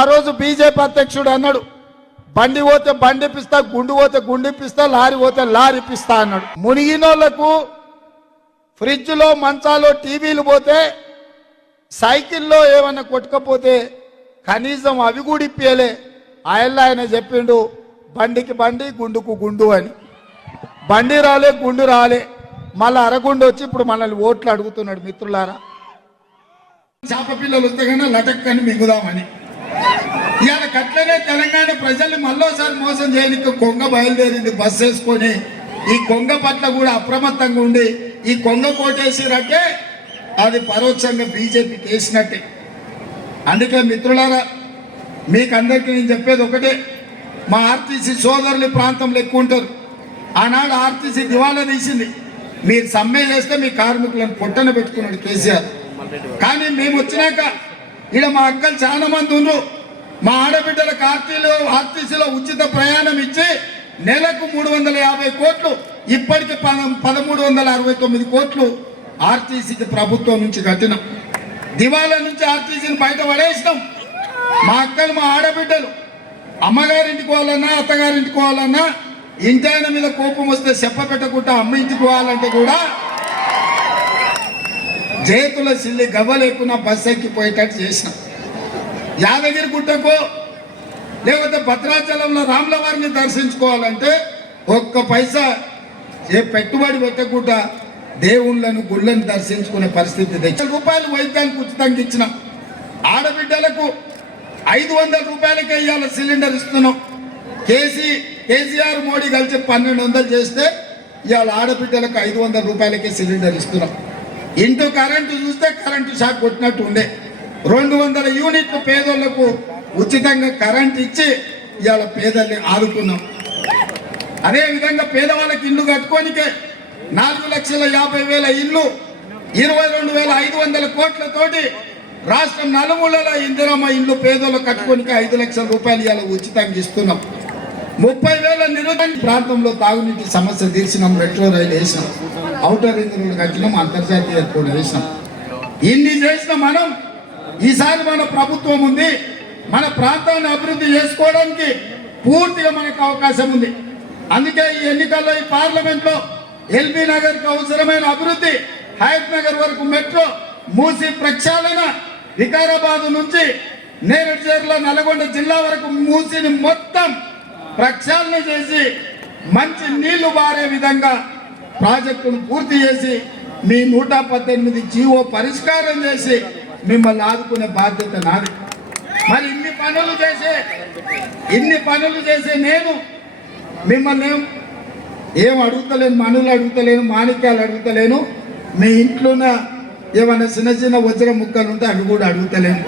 ఆ రోజు బీజేపీ అధ్యక్షుడు అన్నాడు, బండి పోతే బండిపిస్తా, గుండు పోతే గుండిపిస్తా, లారీ పోతే లారీపిస్తా అన్నాడు. మునిగినోళ్లకు ఫ్రిడ్జ్లో మంచాలో టీవీలు పోతే, సైకిల్లో ఏమన్నా కొట్టుకపోతే కనీసం అవి కూడా ఇప్పియలే. ఆయన చెప్పిండు, బండికి బండి గుండుకు గుండు అని. బండి రాలే, గుండు రాలే, మళ్ళీ అరగుండు వచ్చి ఇప్పుడు మనల్ని ఓట్లు అడుగుతున్నాడు. మిత్రులారా, చేప పిల్లలు వస్తే కన్నా లటక్కని మిగుదామని ఇవాళ కట్లనే తెలంగాణ ప్రజల్ని మళ్ళోసారి మోసం చేయడానికి కొంగ బయలుదేరింది బస్సు వేసుకొని. ఈ కొంగ పట్ల కూడా అప్రమత్తంగా ఉండి ఈ కొంగ కోటేసిరంటే అది పరోక్షంగా బీజేపీకి వేసినట్టే. అందుకే మిత్రులారా, మీకు అందరికీ నేను చెప్పేది ఒకటే, మా ఆర్టీసీ సోదరులు ప్రాంతంలో ఎక్కువ ఉంటారు. ఆనాడు ఆర్టీసీ దివాలా తీసింది. మీరు సమ్మె చేస్తే మీ కార్మికులను పొట్టన పెట్టుకున్నాడు కేసీఆర్. కానీ మేము వచ్చినాక ఇక్కడ మా అక్కలు చాలా మంది ఉన్నారు. మా ఆడబిడ్డలకు ఆర్టీసీలో ఉచిత ప్రయాణం ఇచ్చి నెలకు 350 కోట్లు, ఇప్పటికి 1369 కోట్లు ఆర్టీసీకి ప్రభుత్వం నుంచి కట్టినాం. దివాలా నుంచి ఆర్టీసీని బయట పడేసినాం. మా అక్కలు, మా ఆడబిడ్డలు అమ్మగారింటికి పోవాలన్నా, అత్తగారింటికి పోవాలన్నా, ఇంటాయన మీద కోపం వస్తే చెప్ప పెట్టకుండా అమ్మ ఇంటికి పోవాలంటే కూడా చేతుల సిల్లి గవ్వ లేకుండా బస్సు ఎక్కిపోయేటట్టు చేసినాం. యాదగిరి గుట్టకు లేకపోతే భద్రాచలంలో రాముల వారిని దర్శించుకోవాలంటే ఒక్క పైసా పెట్టుబడి పెట్టకుండా దేవుళ్ళను గుళ్ళను దర్శించుకునే పరిస్థితి రూపాయలు వైద్యానికి ఉచితంగా ఇచ్చినాం. ఆడబిడ్డలకు 500 రూపాయలకే ఇవాళ సిలిండర్ ఇస్తున్నాం. కేసీఆర్ మోడీ కలిసి 1200 చేస్తే ఇవాళ ఆడబిడ్డలకు 500 రూపాయలకే సిలిండర్ ఇస్తున్నాం. ఇంటూ కరెంటు చూస్తే కరెంటు షాక్ కొట్టినట్టు ఉండే 200 యూనిట్లు పేదోళ్లకు ఉచితంగా కరెంట్ ఇచ్చి ఇవాళ పేదల్ని ఆదుకున్నాం. అదేవిధంగా పేదవాళ్ళకి ఇల్లు కట్టుకోనికే 4,50,000 ఇల్లు, 22,500 కోట్లతోటి రాష్ట్రం నలుమూలల ఇందిరమ్మ ఇల్లు పేదోళ్ళు కట్టుకోనికే 5 లక్షల రూపాయలు ఇవాళ ఉచితంగా ఇస్తున్నాం. 30,000 నిరుద్యోగ ప్రాంతంలో తాగునీటి సమస్య తీర్చినాం. మెట్రో రైలు వేసినాం, ఔటర్ రింగ్ రోడ్ కట్టినాం, అంతర్జాతీయ ఎయిర్పోర్ట్ వేసినాం. ఇన్ని చేసిన మనం ఈసారి మన ప్రభుత్వం ఉంది, మన ప్రాంతాన్ని అభివృద్ధి చేసుకోవడానికి పూర్తిగా మనకు అవకాశం ఉంది. అందుకే ఈ ఎన్నికల్లో ఈ పార్లమెంట్లో ఎల్బీ నగర్కి అవసరమైన అభివృద్ధి, హయత్ నగర్ వరకు మెట్రో, మూసి ప్రక్షాళన, వికారాబాద్ నుంచి నేరేడ్చేర్ల నల్గొండ జిల్లా వరకు మూసిని మొత్తం ప్రక్షాళన చేసి మంచి నీళ్లు బారే విధంగా ప్రాజెక్టును పూర్తి చేసి మీ 118 జీవో పరిష్కారం చేసి మిమ్మల్ని ఆదుకునే బాధ్యత నాది. మరి ఇన్ని పనులు చేసే నేను మిమ్మల్ని ఏం అడుగుతలేను, మనులు అడుగుతలేను, మాణిక్యాలు అడుగుతలేను, మీ ఇంట్లోన ఏమైనా చిన్న చిన్న వజ్ర ముక్కలు ఉంటే అవి కూడా అడుగుతలేను.